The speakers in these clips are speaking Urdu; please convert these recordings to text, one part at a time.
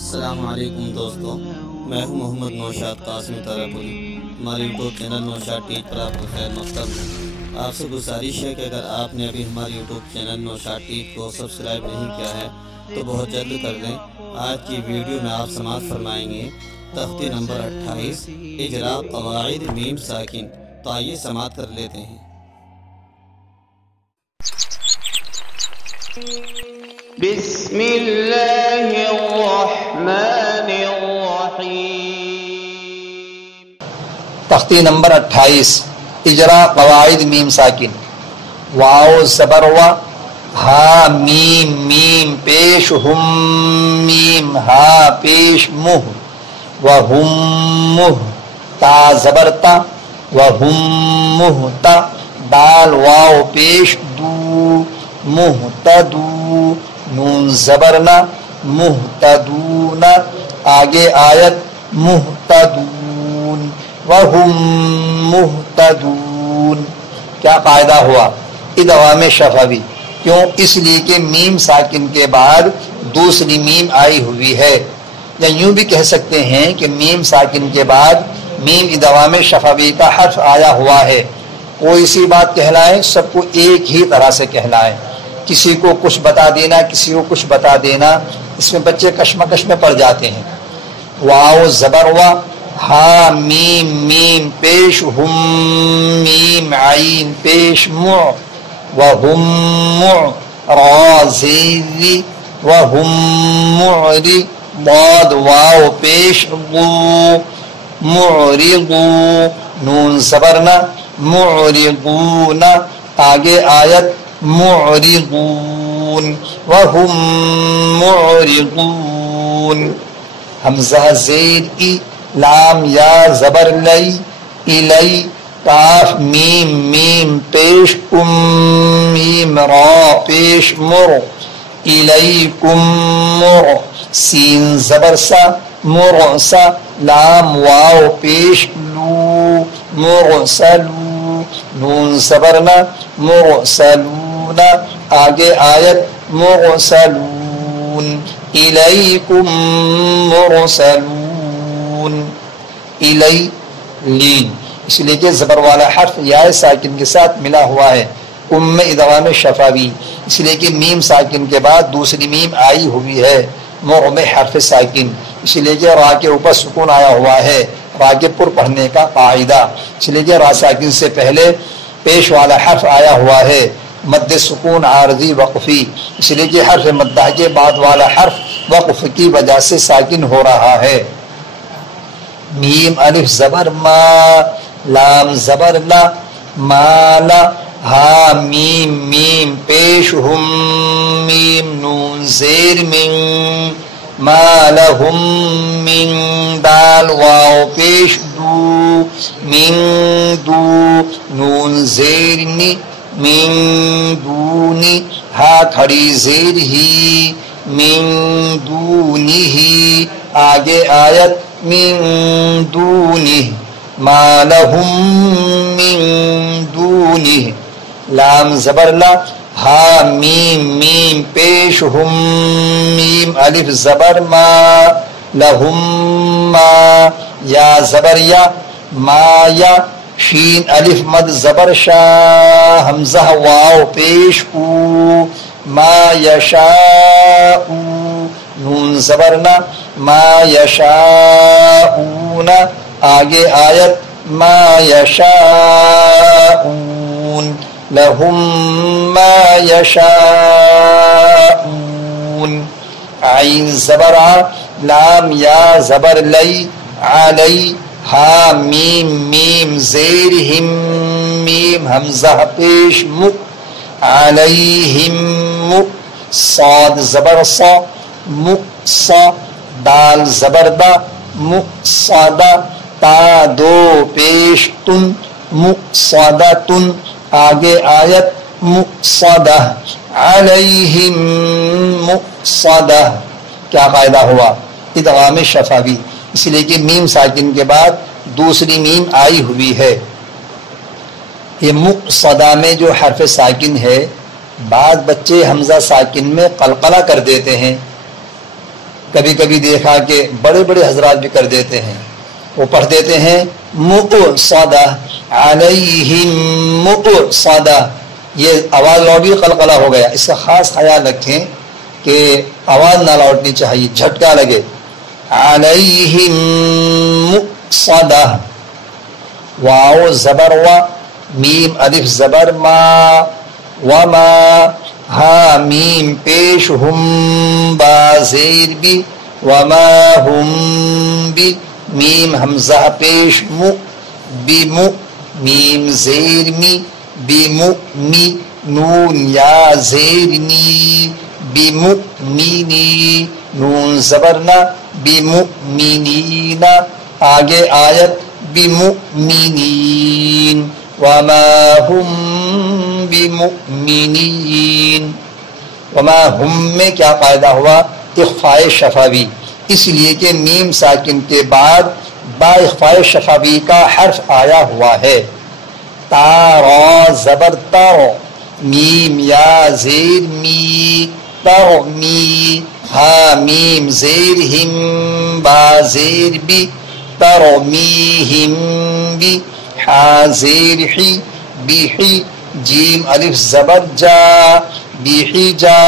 السلام علیکم دوستو، میں ہوں محمد نوشاد قاسمی تارپوری۔ ہمارے یوٹیوب چینل نوشاد ٹیچ پر آپ کو خیر مقدم ہے۔ آپ سے گزارش ہے کہ اگر آپ نے ابھی ہمارے یوٹیوب چینل نوشاد ٹیچ کو سبسکرائب نہیں کیا ہے تو بہت جلد کر دیں۔ آج کی ویڈیو میں آپ سماعت فرمائیں گے تختی نمبر 28 اجرا قواعد میم ساکن۔ تو آئیے سماعت کر لیتے ہیں۔ بسم اللہ الرحمن الرحیم۔ تختی نمبر 28 اجرا قواعد میم ساکن۔ واو زبر و، ہا میم میم پیش ہم میم ہا پیش مہ وہم مہ، تا زبر تا وہم مہ تا، دال واو پیش دو مہتدو، نون زبرنا مہتدون، آگے آیت مہتدون وہم مہتدون۔ کیا قاعدہ ہوا؟ ادغام شفوی۔ کیوں؟ اس لیے کہ میم ساکن کے بعد دوسری میم آئی ہوئی ہے، یا یوں بھی کہہ سکتے ہیں کہ میم ساکن کے بعد میم ادغام شفوی کا حرف آیا ہوا ہے۔ کوئی سی بات کہلائے سب کو ایک ہی طرح سے کہلائے، کسی کو کچھ بتا دینا کسی کو کچھ بتا دینا، اس میں بچے کشمکش میں پڑ جاتے ہیں۔ واو زبر و، ہا میم میم پیش ہم میم عین پیش مع وہم مع، را زیری وہم معری، ضاد واو پیش غو معرضو، نون زبرنا معرضون، آگے آیت معرضون وہم معرضون۔ حمزہ زیر ای، لام یا زبر لئی الی، کاف میم میم پیش کم میم را پیش مر، الیکم مر، سین زبر سا مرسا، لام واو پیش لو مرسلو، نون زبرنا مرسلون، آگے آیت مرسلون، الیکم مرسلون، الی لین، اس لیے کہ زبر والا حرف یا ساکن کے ساتھ ملا ہوا ہے۔ میں ادغام شفوی، اس لیے کہ میم ساکن کے بعد دوسری میم آئی ہوئی ہے، میں حرف ساکن، اس لیے کہ را کے اوپر سکون آیا ہوا ہے، را کے پر پڑھنے کا قاعدہ، اس لیے کہ را ساکن سے پہلے پیش والا حرف آیا ہوا ہے، مد سکون عارضی وقفی، اس لیے کہ حرف مدہ کے بعد والا حرف وقف کی وجہ سے ساکن ہو رہا ہے۔ میم الف زبر ما، لام زبر لا مالا، ہا میم میم پیش ہم میم نون زیر من، ما لہم من، دال واو پیش دو من دو، نون زیر نی من دونی، ہا کھڑی زیر ہی من دونی ہی، آگے آیت من دونی، ما لہم من دونی، لام زبر لا، ہا میم میم پیش ہم میم الف زبر ما، لہم ما، یا زبر یا، ما یا، شین الف مد زبر شا، حمزہ واو پیش او، ما یشاء، نون زبرنا ما یشاءون، آگے آیت ما یشاءون، لہم ما یشاءون، عین زبر آ، لام یا زبر لئی علی، ہا میم میم زیر ہم میم حمزہ پیش مک، علیہم مک، صاد زبر صا مقصا، دال زبر دا مقصدہ، تا دو پیش تن مقصدتن، آگے آیت مقصدہ، علیہم مقصدہ۔ کیا قاعدہ ہوا؟ ادغام شفوی، اس لیے کہ میم ساکن کے بعد دوسری میم آئی ہوئی ہے۔ یہ مقصدہ میں جو حرف ساکن ہے، بعض بچے حمزہ ساکن میں قلقلہ کر دیتے ہیں، کبھی کبھی دیکھا کہ بڑے بڑے حضرات بھی کر دیتے ہیں، وہ پڑھ دیتے ہیں مقصدہ علیہم مقصدہ، یہ آواز لوٹی قلقلہ ہو گیا، اس کا خاص خیال رکھیں کہ آواز نہ لوٹنی چاہیے، جھٹکا لگے. علیہم مقصدہ، واو زبر و، میم الف زبر ما، وما، ہا میم پیش، ہم با زیر بھی، وما ہم بھی، میم حمزہ پیش، مو بمو، میم زیر می، بمو می، نون یا زیر نی، بمؤمنی، نون زبرنا، بمؤمنین، آگے آیت بمؤمنین، وما هم بمؤمنین. وما ہم میں کیا قاعدہ ہوا؟ اخفاء شفوی، اس لیے کہ میم ساکن کے بعد با اخفاء شفوی کا حرف آیا ہوا ہے. تارا زبر تارو، میم یا زیر می، تارو می، ہا میم زیر ہم با زیر بی، تارو می ہم بی، ہا زیر حی، بی حی، جیم الف زبر جا، بی حی جا،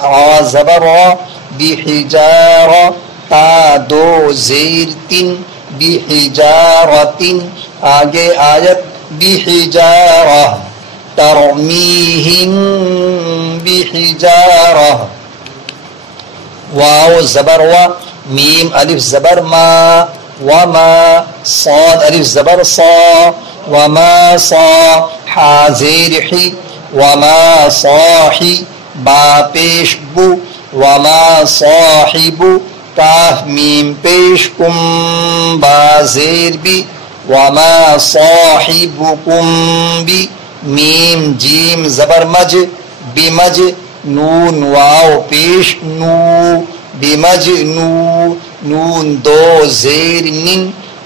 آ زبر آ، بی حجار، تا دو زیر تن، بی حجارتن، آگے آیت بحجارہ، ترمیہم بحجارہ، واو زبر و، میم الف زبر ما، وما، صاد الف زبر صا، وما صا، حا زیر حی، وما صاحی، با پیش بو، وما صاحب، کاف میم پیش کم، با زیر بی، وما صاحبکم بی، میم جیم زبر مج، بمج، نون واو پیش نو، بمجنو، نون دو زیر نن،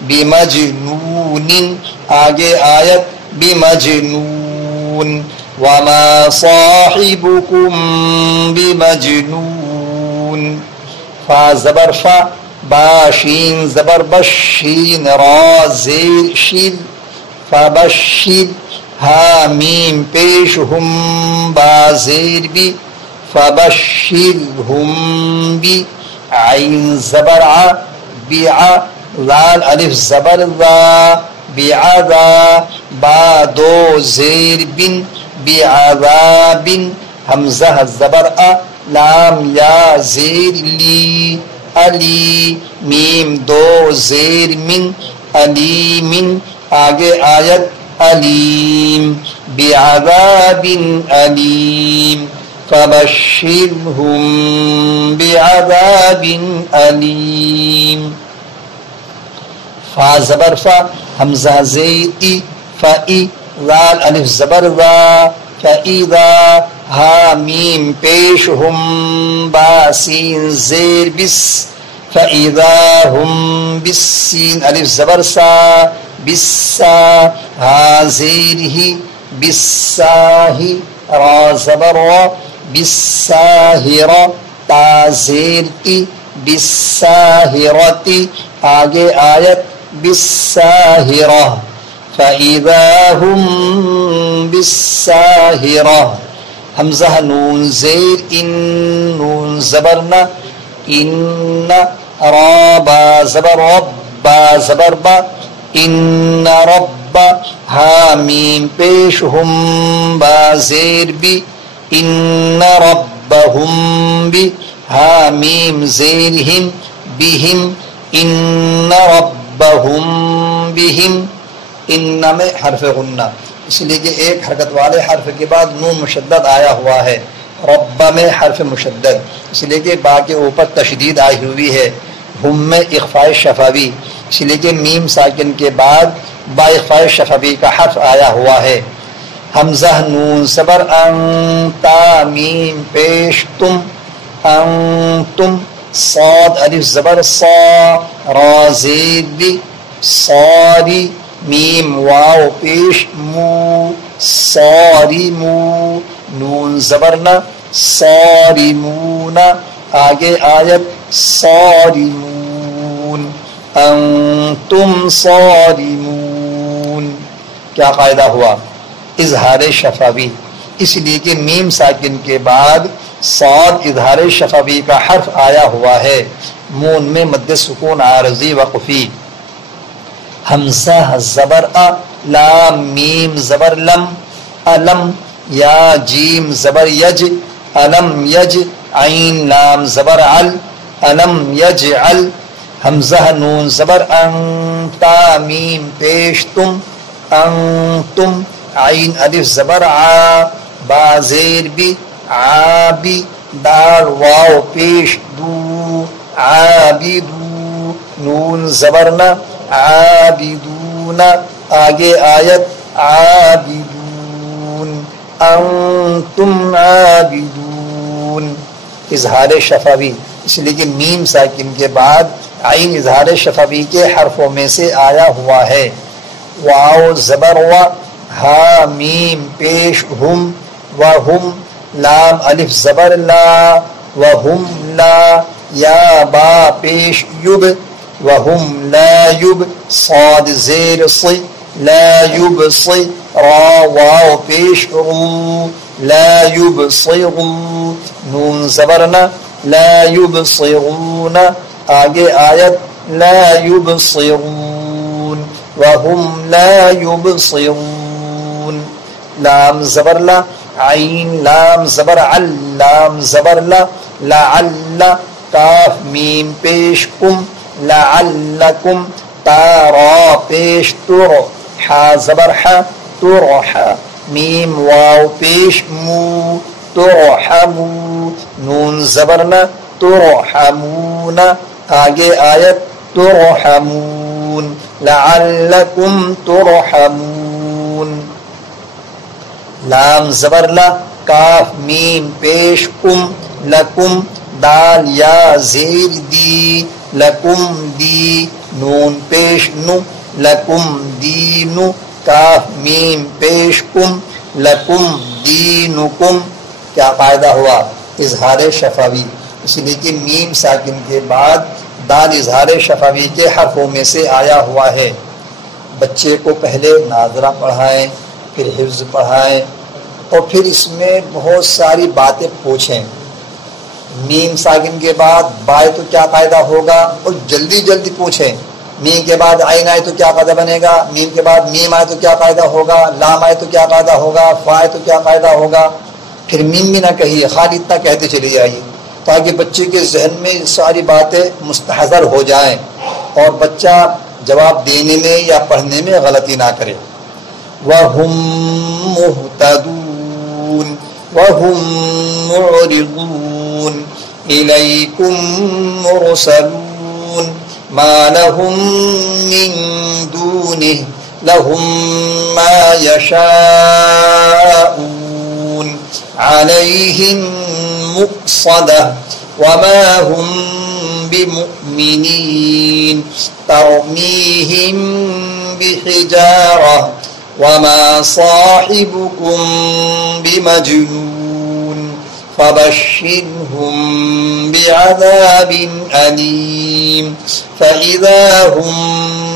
بمجنون، آگے آیت بمجنون، وما صاحبکم بمجنون. فا زبر فا، با شین زبر بشین، را زیر شید، فبشید، ہا میم پیش ہم با زیر بی، فبشرہم بی، عین زبر ع، بیع، لال الف زبر ذا، بعذا، با دو زیر بن، بعذاب، حمزہ زبر ا، لام یا زیر لی، علی، میم دو زیر من، علیم، آگے آیت علیم، بعذاب علیم، فبشرہم بعذاب علیم. فا زبر فا، حمزہ زیر ای، فائی، لال الف زبر ذا، فاذا، ہا میم پیش ہم با سین زیر بس، فاذا ہم بالسین الف زبر سا، بسا، ہا زیر ہی، بساہی، را زبر را، بساہر، تا زیر تی، بساہرتی، آگے آیت بساہرہ، فاذا ہم بالساہرہ. حمزہ نون زیر ان، نون زبرنا، ان، را با زبر رب، با زبر با، ان رب، ہا میم پیش ہم با زیر بی، ان ربہم بی، ہا میم زیر ہم، بہم، ان ربہم بہم. ان میں حرف غنہ، اس لیے کہ ایک حرکت والے حرف کے بعد نون مشدد آیا ہوا ہے. رب میں حرف مشدد، اس لیے کہ با کے اوپر تشدید آئی ہوئی ہے. ہم میں اخفاء شفوی، اس لیے کہ میم ساکن کے بعد با اخفاء شفوی کا حرف آیا ہوا ہے. حمزہ نون صبر ان، تا میم پیش تم، انتم، صاد الف زبر صا، را زید بی، صاری، میم واو پیش مو، صاری مو، نون زبرنا، صاری مونا، آگے آیت صارمون انتم صارمون. کیا قاعدہ ہوا؟ اظہار شفوی، اس لیے کہ میم ساکن کے بعد صاد اظہار شفوی کا حرف آیا ہوا ہے، مون میں مد سکون عارضی وقفی. حمزہ زبر ا، لام میم زبر لم، علم، یا جیم زبر یج، علم یج، عین لام زبر عل، علم یجعل. حمزہ نون زبر ان، تا میم پیش تم، انتم، عین الف زبر ع، با زیر بی، عابی، دال واو پیش دو، عابدو، نون زبر ن، عابدون. آگے آیت عابدون انتم عابدون. اظہار شفوی، اس لیے کہ میم ساکن کے بعد عین اظہار شفوی کے حرفوں میں سے آیا ہوا ہے. واو زبر و، ہا میم پیش ہم، وہم، لام الف زبر لا، وہم لا، یا با پیش یب، وہم لا یب، صاد زیر صی، لا یبصی، را واو پیش رو، لا یبصرو، نون زبرنا، لا یبصرون. آگے آیت لا یبصرون وہم لا یبصرون. لام زبر لا، عین لام زبر عل، لام زبر لا، لعل، کاف میم پیش کم، لعلکم، تا را پیش تر، حا زبر حا، ترح، میم واو پیش مو، ترحمو، نون زبرنا، ترحمون. آگے آیت ترحمون، لعلکم ترحمون. لام زبر لا، کاف میم پیش کم، لکم، دال یا زیر دی، لکم دی، نون پیش نو، لکم دینو، کاف میم پیش کم، لکم دینکم. کیا قاعدہ ہوا؟ اظہار شفوی، اس لیے کہ میم ساکن کے بعد دال اظہار شفوی کے حرفوں میں سے آیا ہوا ہے. بچے کو پہلے ناظرہ پڑھائیں، پھر حفظ پڑھائیں، اور پھر اس میں بہت ساری باتیں پوچھیں. میم ساکن کے بعد بائے تو کیا قاعدہ ہوگا، اور جلدی جلدی پوچھیں. میم کے بعد عین آئے تو کیا قاعدہ بنے گا، میم کے بعد میم آئے تو کیا قاعدہ ہوگا، لام آئے تو کیا قاعدہ ہوگا، فا آئے تو کیا قاعدہ ہوگا. پھر میم بھی نہ کہیے، خالی اتنا کہتے چلی جائیے، تاکہ بچے کے ذہن میں ساری باتیں مستحضر ہو جائیں اور بچہ جواب دینے میں یا پڑھنے میں غلطی نہ کرے. وَهُمْ مُهْتَدُونَ وَهُمْ مُعْرِضُونَ إِلَيْكُمْ مُرْسَلُونَ مَا لَهُمْ مِنْ دُونِهِ لَهُمْ مَا يَشَاءُونَ عَلَيْهِمْ مُقْصَدَةٌ وَمَا هُمْ بِمُؤْمِنِينَ تَرْمِيهِمْ بِحِجَارَةٍ وَمَا صَاحِبُكُمْ بِمَجْنُونٍ فَبَشِّرْهُمْ بِعَذَابٍ أَلِيمٍ فَإِذَا هُمْ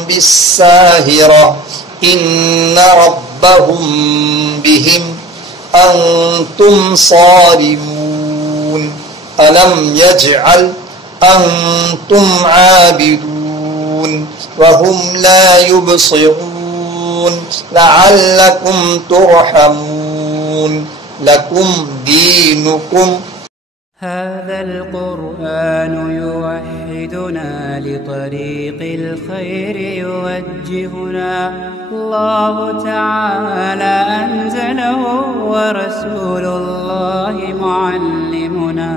بِالسَّاهِرَةِ إِنَّ رَبَّهُمْ بِهِمْ أَنْتُمْ صَارِمُونَ أَلَمْ يَجْعَلْ أَنْتُمْ عَابِدُونَ وَهُمْ لَا يُبْصِرُونَ لَعَلَّكُمْ تُرْحَمُونَ لَكُمْ دِينُكُمْ. هذا القرآن يوحدنا لطريق الخير يوجهنا الله تعالى أنزله ورسول الله معلمنا